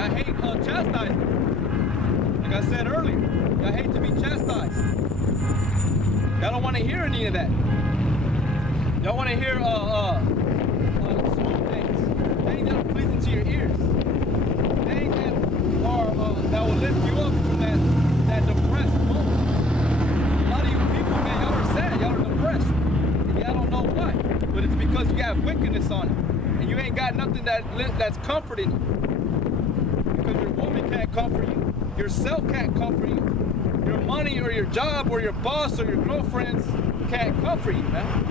Y'all hate chastisement. Like I said earlier, y'all hate to be chastised. Y'all don't want to hear any of that. Y'all want to hear smooth things that are pleasing to your ears, things that will lift you up from that depressed moment. A lot of you people, man, y'all are sad, y'all are depressed, and y'all don't know why. But it's because you have wickedness on it, and you ain't got nothing that's comforting you. Because your woman can't comfort you, yourself can't comfort you, your money or your job or your boss or your girlfriends can't comfort you, man.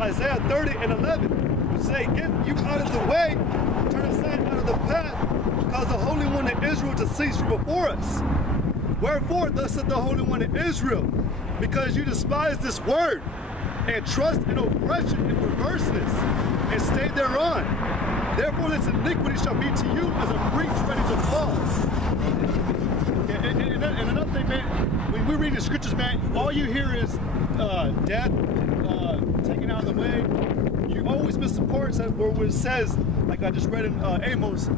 Isaiah 30:11 would say, get you out of the way, turn aside out of the path, cause the Holy One of Israel to cease from before us. Wherefore, thus said the Holy One of Israel, because you despise this word, and trust in oppression and perverseness, and stay thereon. Therefore this iniquity shall be to you as a breach ready to fall. And another thing, man, when we read the scriptures, man, all you hear is death, taken out of the way. You always miss the parts where it says, like I just read in Amos,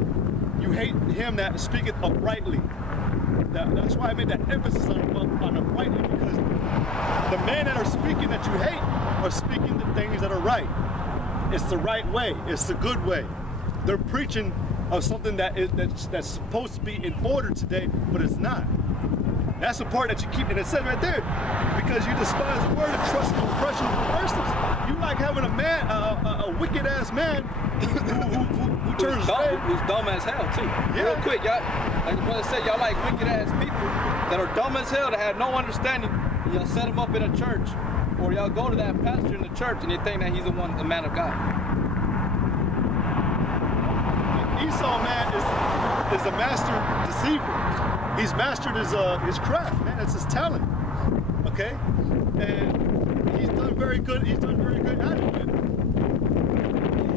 you hate him that speaketh uprightly. That's why I made that emphasis on uprightly, because the men that are speaking that you hate are speaking the things that are right. It's the right way. It's the good way. They're preaching of something that's supposed to be in order today, but it's not. That's the part that you keep, and it said right there, because you despise the word and trust in oppression and perverseness. You like having a man, a wicked ass man who turns red. Who's dumb as hell too. Yeah. Real quick, y'all, like the brother said, y'all like wicked ass people that are dumb as hell, that have no understanding. And y'all set them up in a church, or y'all go to that pastor in the church and you think that he's the man of God. Esau, man, is a master deceiver. He's mastered his craft, man. It's his talent. Okay, and he's done very good. He's done very good at it.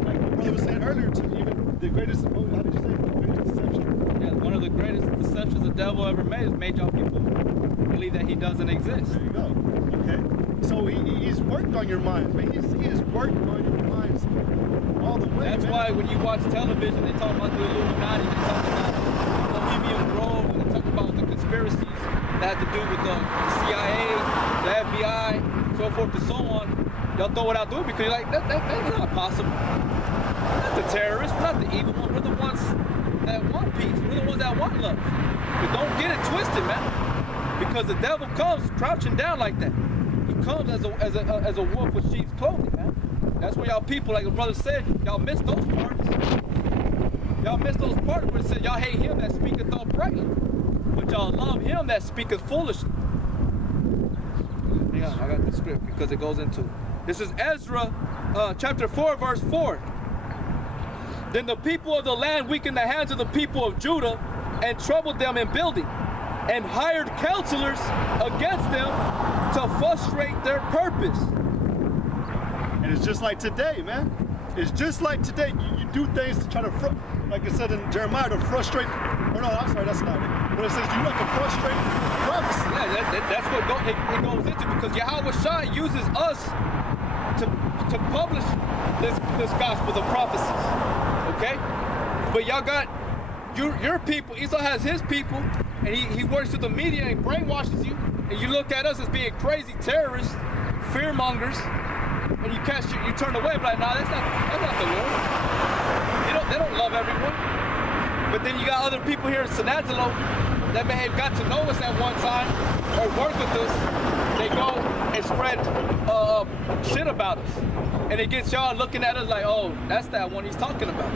Like my brother was saying earlier, to even the greatest. How did you say? The greatest deception. Yeah, one of the greatest deceptions the devil ever made is made y'all people believe that he doesn't exist. There you go. Okay, so he's worked on your minds, man. He has worked on your minds all the way. That's why when you watch television, they talk about the Illuminati, they talk about Bohemian Grove, and they talk about the conspiracies that have to do with the CIA, the FBI, so forth and so on. Y'all throw it out there because you're like, that's not possible. We're not the terrorists, we're not the evil ones, we're the ones that want peace, we're the ones that want love. But don't get it twisted, man. Because the devil comes crouching down like that. He comes as a wolf with sheep's clothing, man. That's where y'all people, like the brother said, y'all miss those parts. Y'all miss those parts where it said y'all hate him that speaketh uprightly, but y'all love him that speaketh foolishly. Hang on, I got the script because it goes into. This is Ezra chapter 4, verse 4. Then the people of the land weakened the hands of the people of Judah and troubled them in building, and hired counselors against them to frustrate their purpose. And it's just like today, man. It's just like today. You do things to try to, like it said in Jeremiah, to frustrate. Oh no, I'm sorry, that's not it. But it says you like to frustrate prophecy. Yeah, that's what it goes into, because Yahweh Shai uses us to publish this gospel of prophecies. Okay? But y'all got your people. Esau has his people, and he works with the media and brainwashes you, and you look at us as being crazy terrorists, fear mongers. And you turn away, but like, nah, that's not the Lord. They don't love everyone. But then you got other people here in Sinatalo that may have got to know us at one time or work with us. They go and spread shit about us, and it gets y'all looking at us like, oh, that's that one he's talking about.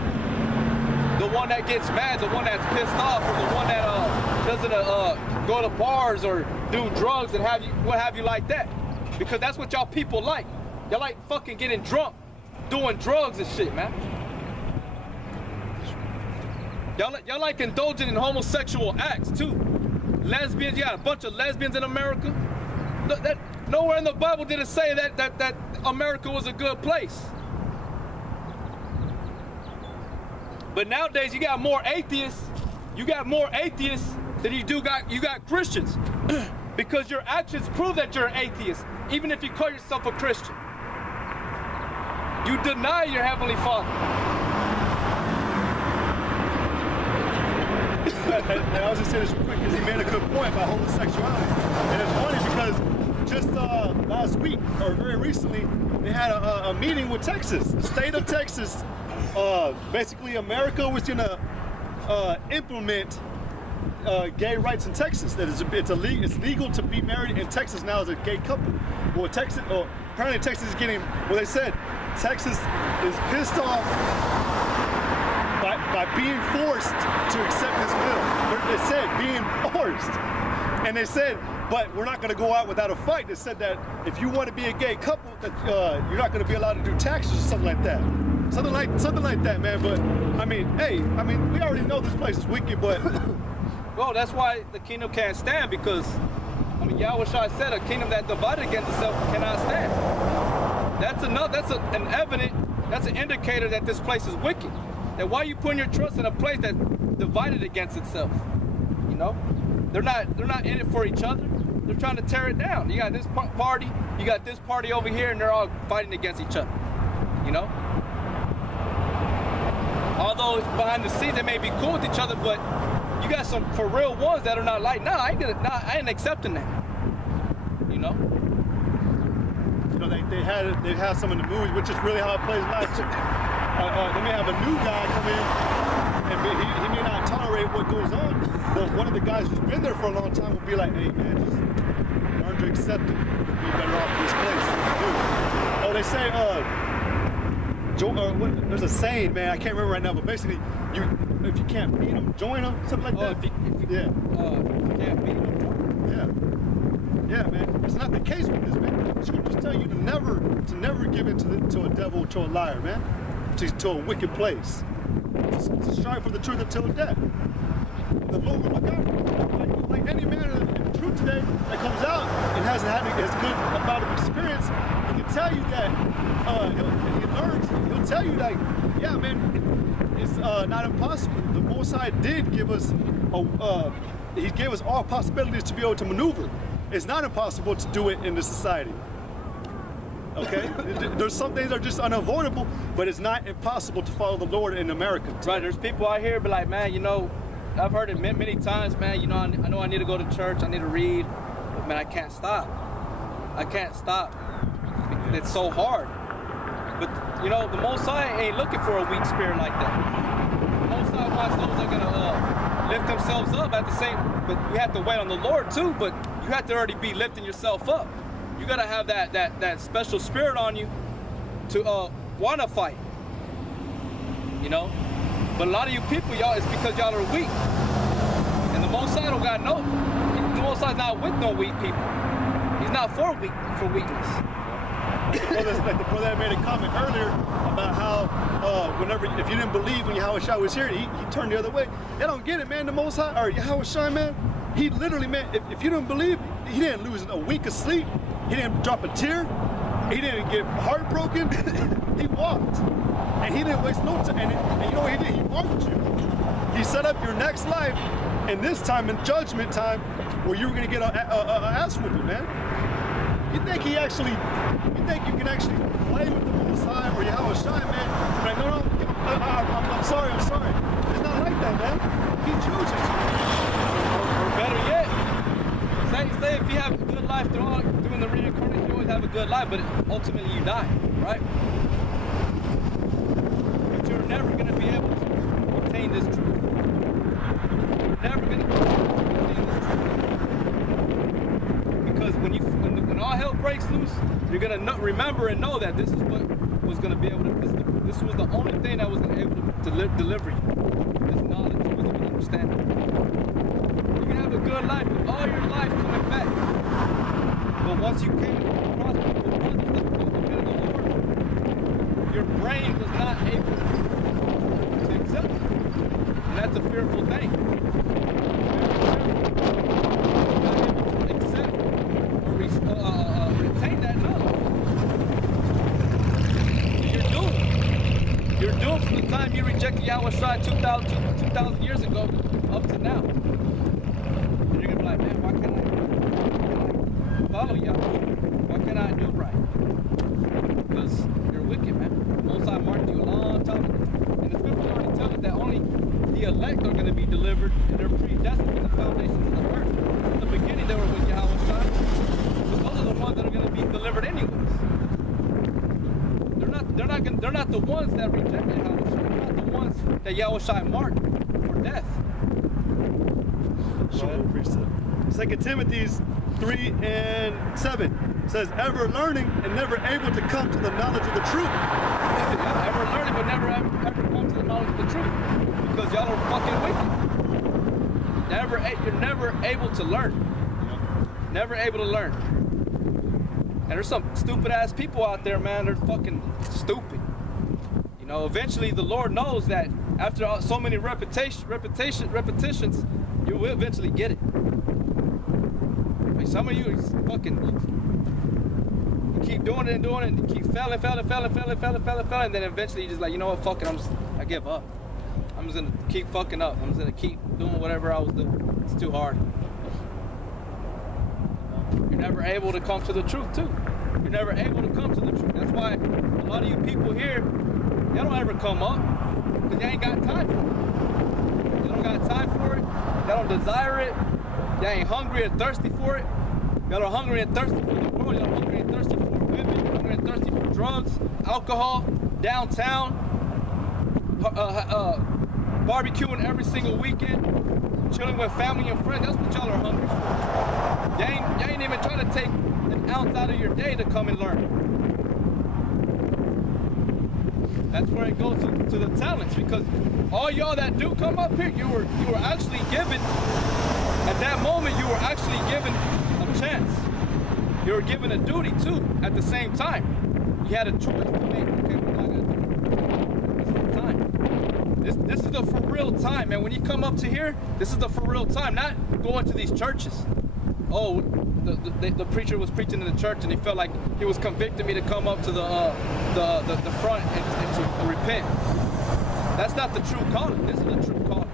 The one that gets mad, the one that's pissed off, or the one that doesn't go to bars or do drugs and what have you like that. Because that's what y'all people like. Y'all like fucking getting drunk, doing drugs and shit, man. Y'all like indulging in homosexual acts too. Lesbians, you got a bunch of lesbians in America. Nowhere in the Bible did it say that America was a good place. But nowadays you got more atheists. You got more atheists than you got Christians. Because your actions prove that you're an atheist, even if you call yourself a Christian. You deny your Heavenly Father. And I was just saying this real quick because he made a good point about homosexuality. And it's funny because just last week, or very recently, they had a meeting with Texas, the state of Texas. Basically, America was going to implement gay rights in Texas. That it's legal to be married in Texas now as a gay couple. Well, apparently Texas is getting, well, they said Texas is pissed off by being forced to accept this bill. They said being forced. And they said, but we're not going to go out without a fight. They said that if you want to be a gay couple, that you're not going to be allowed to do taxes or something like that. Something like that, man. But I mean, hey, we already know this place is wicked, but well, that's why the kingdom can't stand, because Yahweh Shai said a kingdom that divided against itself cannot stand. That's an indicator that this place is wicked. That why you putting your trust in a place that's divided against itself? You know, they're not in it for each other. They're trying to tear it down. You got this party, you got this party over here, and they're all fighting against each other. You know, although behind the scenes they may be cool with each other, but you got some for real ones that are not like, I ain't accepting that. You know. You know, they had some in the movies, which is really how it plays live. They may have a new guy come in, and he may not tolerate what goes on. But one of the guys who's been there for a long time will be like, hey man, just learn to accept it. You'll be better off in this place. Oh, they say, there's a saying, man, I can't remember right now, but basically, if you can't beat them, join them, something like that. If you can't beat them, yeah, man. It's not the case with this, man. Scriptures tell you to never give in to a devil, to a liar, man. To a wicked place. To strive for the truth until death. The Lord will look out. Like any man in the truth today that comes out and hasn't had as good a bout of experience, he can tell you that, he'll tell you that, yeah, man, it's not impossible. The Most High did give us, he gave us all possibilities to be able to maneuver. It's not impossible to do it in this society. Okay? There's some things that are just unavoidable, but it's not impossible to follow the Lord in America. Right, there's people out here be like, man, you know, I've heard it many times, man, you know, I know I need to go to church, I need to read, but man, I can't stop. I can't stop. It's so hard. But, you know, the Most High ain't looking for a weak spirit like that. The Most High wants those that are going to lift themselves up at the same, but we have to wait on the Lord too, but you have to already be lifting yourself up. You gotta have that special spirit on you to wanna fight. You know? But a lot of you people, y'all, it's because y'all are weak. And the Most High don't got the Most High's not with no weak people. He's not for weakness. Like the brother that made a comment earlier about how if you didn't believe when Yahweh Shai was here, he turned the other way. They don't get it, man. The Most High, or Yahweh Shai, man, he literally, man, if you didn't believe, he didn't lose a week of sleep. He didn't drop a tear. He didn't get heartbroken. He walked. And he didn't waste no time. And you know what he did? He walked you. He set up your next life, and this time in judgment time, where you were going to get an ass whooping, man. You think you can actually play with the Most High or Yahweh Shai, man? Like, no, I'm sorry. It's not like that, man. He chooses you. Or better yet, say if you have a good life doing the reincarnation, you always have a good life, but ultimately you die, right? But you're never going to be able to obtain this truth. You're never going to be able to obtain this truth. Because when all hell breaks loose, you're going to remember and know that this is what was going to be able to, this was the only thing that was going to be able to deliver you. This knowledge, wisdom, and understanding. You can have a good life with all your life coming back. But once you came across the presence of the Lord, your brain was not able to accept it. And that's a fearful thing. Not able to accept or retain that knowledge. You're doomed. You're doomed from the time you rejected Yahweh Shai 2,000 years ago up to now. And you're gonna be like, man, why can't I? follow Yahweh? Why can't I do right? Because you're wicked, man. Most High marked you a long time ago. And the scripture already tells us that only the elect are going to be delivered, and they're predestined from the foundations of the earth. In the beginning, they were with Yahweh Shai. So those are the ones that are going to be delivered anyways. They're not the ones that rejected Yahweh Shai. They're not the ones that Yahweh Shai marked for death. Sure, precept. 2 Timothy 3:7 says, ever learning and never able to come to the knowledge of the truth. Yeah, ever learning but never ever come to the knowledge of the truth. Because y'all are fucking wicked. You're never able to learn. Never able to learn. And there's some stupid ass people out there, man. They're fucking stupid. You know, eventually the Lord knows that after so many repetitions, you will eventually get it. Like some of you you keep doing it and you keep failing, and then eventually you're just like, you know what, fuck it, I give up. I'm just gonna keep fucking up. I'm just gonna keep doing whatever I was doing. It's too hard. You're never able to come to the truth too. You're never able to come to the truth. That's why a lot of you people here, y'all don't ever come up because y'all ain't got time for it. You don't got time for it. Y'all don't desire it. Y'all ain't hungry and thirsty for it. Y'all are hungry and thirsty for the world. Y'all are hungry and thirsty for women. You're hungry and thirsty for drugs, alcohol, downtown, barbecuing every single weekend, chilling with family and friends. That's what y'all are hungry for. Y'all ain't even trying to take an ounce out of your day to come and learn. That's where it goes to the talents, because all y'all that do come up here, you were actually given, at that moment, you were actually given a chance. You were given a duty too, at the same time. You had a choice to make. Okay, we're not gonna do it. This is the time. This is the for real time, man. When you come up to here, this is the for real time, not going to these churches. Oh, the preacher was preaching in the church and he felt like he was convicting me to come up to the front and to repent. That's not the true calling. This is the true calling.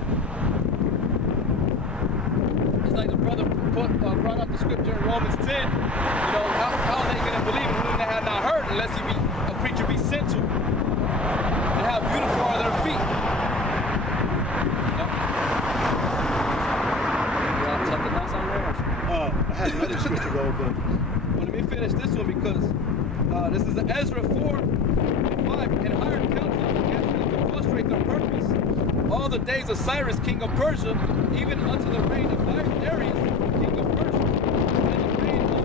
It's like the brother brought up the scripture in Romans 10. You know, how are they going to believe in whom they have not heard unless a preacher be sent to? And how beautiful are their feet. I had another scripture though, but well, let me finish this one because this is Ezra 4:5. And hired counselors against them to frustrate their purpose all the days of Cyrus, king of Persia, even unto the reign of Darius, king of Persia, and the reign of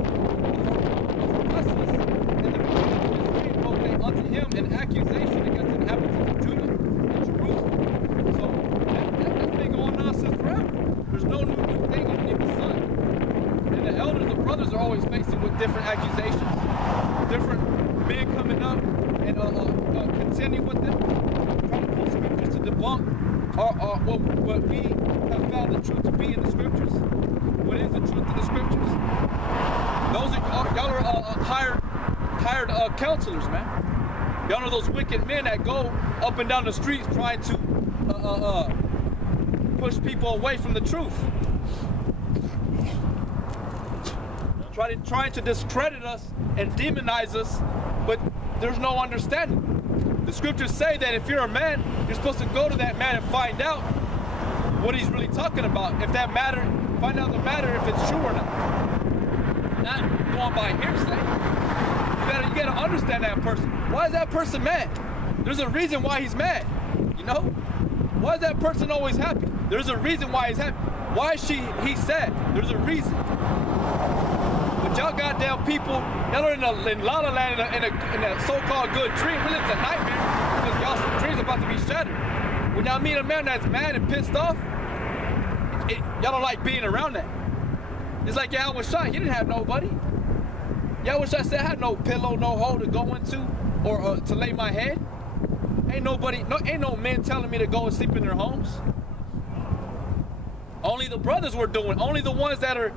Augustus, and the reign of his reign wrote they unto him an accusation against the inhabitants of Judah and Jerusalem. So that's been going on since forever. There's no new thing underneath the sun. And the elders, the brothers are always facing with different accusations, different men coming up and contending with them, trying to pull scriptures to debunk what we have found the truth to be in the scriptures. What is the truth in the scriptures? Y'all are hired counselors, man. Y'all are those wicked men that go up and down the streets trying to push people away from the truth. Trying to discredit us and demonize us, but there's no understanding. The scriptures say that if you're a man, you're supposed to go to that man and find out what he's really talking about. If that matter, find out the matter if it's true or not. Not going by hearsay. You gotta understand that person. Why is that person mad? There's a reason why he's mad. You know? Why is that person always happy? There's a reason why he's happy. Why is he's sad? There's a reason. But y'all goddamn people, y'all are in La La Land in a so-called good dream. Really, it's a nightmare because y'all's dreams about to be shattered. When y'all meet a man that's mad and pissed off, y'all don't like being around that. It's like Yahweh Shai, he didn't have nobody. Yahweh Shai said, I had no pillow, no hole to go into or to lay my head. Ain't no men telling me to go and sleep in their homes. Only the brothers were doing, only the ones that were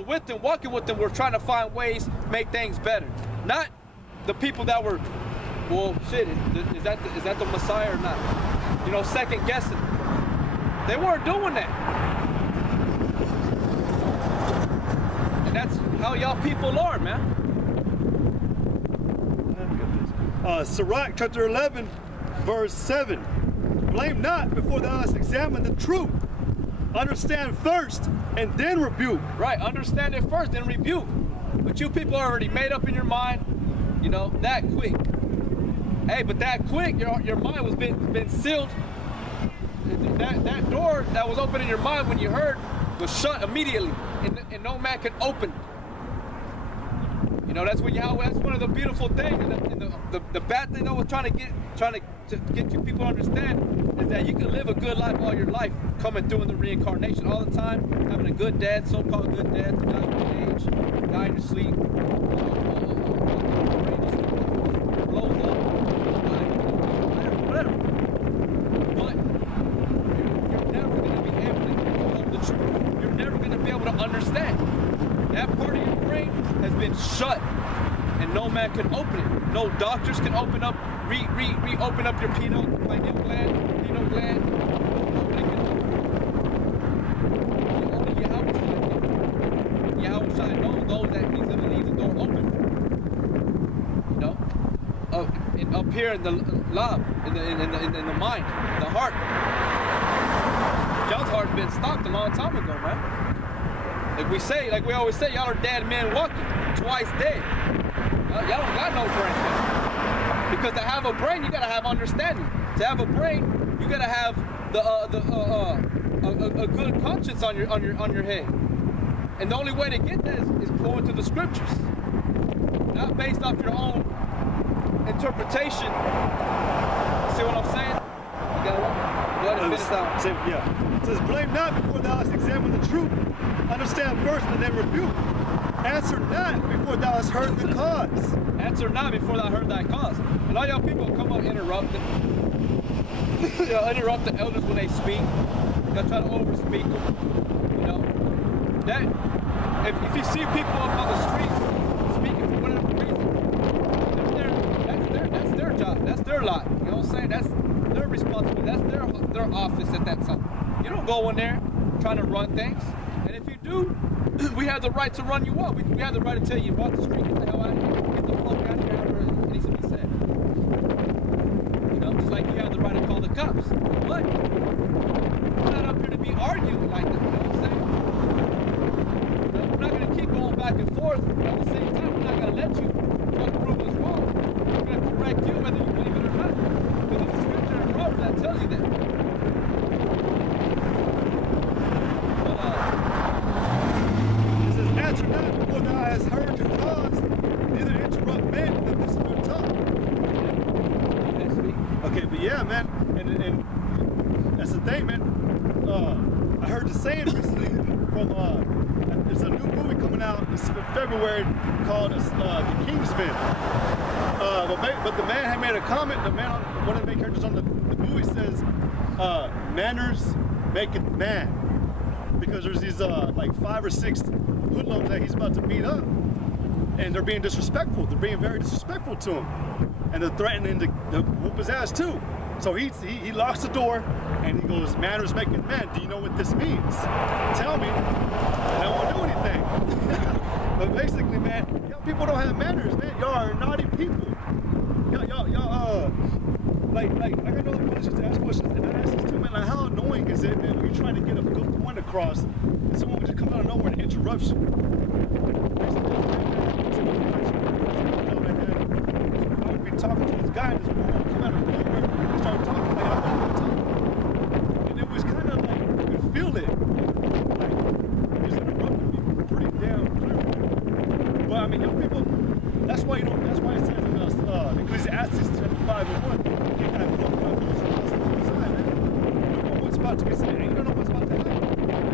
with them, walking with them, were trying to find ways to make things better. Not the people that were, well, shit, is that the Messiah or not? You know, second guessing. They weren't doing that. And that's how y'all people are, man. Sirach chapter 11, verse 7. Blame not before thou hast examined the truth. Understand first and then rebuke. Right, understand it first, then rebuke. But you people are already made up in your mind, you know, that quick. Hey, but that quick, your mind was been sealed. That door that was open in your mind when you heard was shut immediately, and no man can open. You know, that's what Yahweh. That's one of the beautiful things, and the bad thing I was trying to get you people to understand is that you can live a good life all your life, coming through in the reincarnation all the time, having a good dad, so-called good dad, die in your age, die in your sleep, blows up, whatever. But you're never going to be able to hold the truth. You're never going to be able to understand. That part of your brain has been shut, and no man can open it. No doctors can open up, reopen up your pineal gland. Nobody can open it. Only Yahweh can. Yahweh knows those that He's going to leave the door open for. You know, up here in the lab, in the mind, the heart. Y'all's heart's been stopped a long time ago, man. Like we always say, y'all are dead men walking, twice dead. Y'all don't got no brain, man. Because to have a brain, you gotta have understanding. To have a brain, you gotta have a good conscience on your head. And the only way to get that is going to the scriptures, not based off your own interpretation. See what I'm saying? You gotta finish out. Yeah. It says, blame not before thou hast examined the truth. Understand first and then rebuke. Answer not before thou hast heard the cause. Answer not before thou heard thy cause. And all y'all people come up interrupting. Interrupt the elders when they speak. Y'all try to overspeak them. You know, that if you see people up on the streets speaking for whatever reason, that's their job. That's their lot. You know what I'm saying? That's their responsibility. That's their office at that time. You don't go in there trying to run things. And if you do, we have the right to run you up. We have the right to tell you about the street, get the hell out of here, get the fuck out of here, whatever it needs to be said. You know, just like you have the right to call the cops. But we're not up here to be arguing like that, you know what I'm saying? You know, we're not going to keep going back and forth, but at the same time, we're not going to let you try to prove us wrong. We're going to correct you whether you believe it or not. Because there's a scripture in Proverbs that tells you that. Answer not before thou hast heard your cause, neither interrupt men in the midst of your tongue. Okay, but yeah, man, and that's the thing, man. I heard the saying recently from there's a new movie coming out in February called The Kingsman. But the man had made a comment. One of the main characters on the movie says, "Manners make it man." Because there's these like 5 or 6 hoodlums that he's about to beat up, and they're being disrespectful. They're being very disrespectful to him, and they're threatening to whoop his ass too. So he locks the door and he goes, "Manners make it man. Do you know what this means? Tell me." And I won't do anything. But basically, man, y'all people don't have manners, man. Y'all are naughty people. Y'all like I know the police used to ask questions, and I asked this too, man, like, how annoying is it, man, when you're trying to get a good point across, and someone would just come out of nowhere and interrupt you. I would be talking to this guy, and this woman would come out of nowhere and start talking like I wasn't talking. And it was kind of like, you could feel it. Like, just interrupting me pretty damn clearly. But I mean, young people, that's why it says in Ecclesiastes 5:1, you can't have what's about to be said, and you don't know what's about to happen.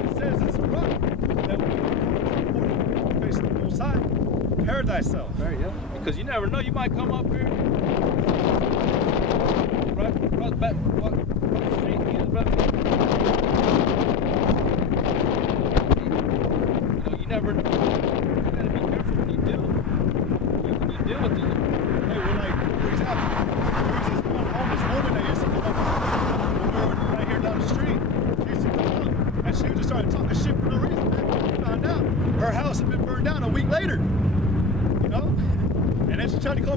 It says it's a rock that when you face the Most High, prepare thyself. Because you never know, you might come up here, right back, walk the street, you know, you never know. You gotta be careful when you deal with them. Hey, we're like, for example, there's this one homeless woman that used to come up when we were right here down the street. She used to come up, and she would just start talking shit for no reason, man. We found out her house had been burned down a week later. You know? And then she tried to come back.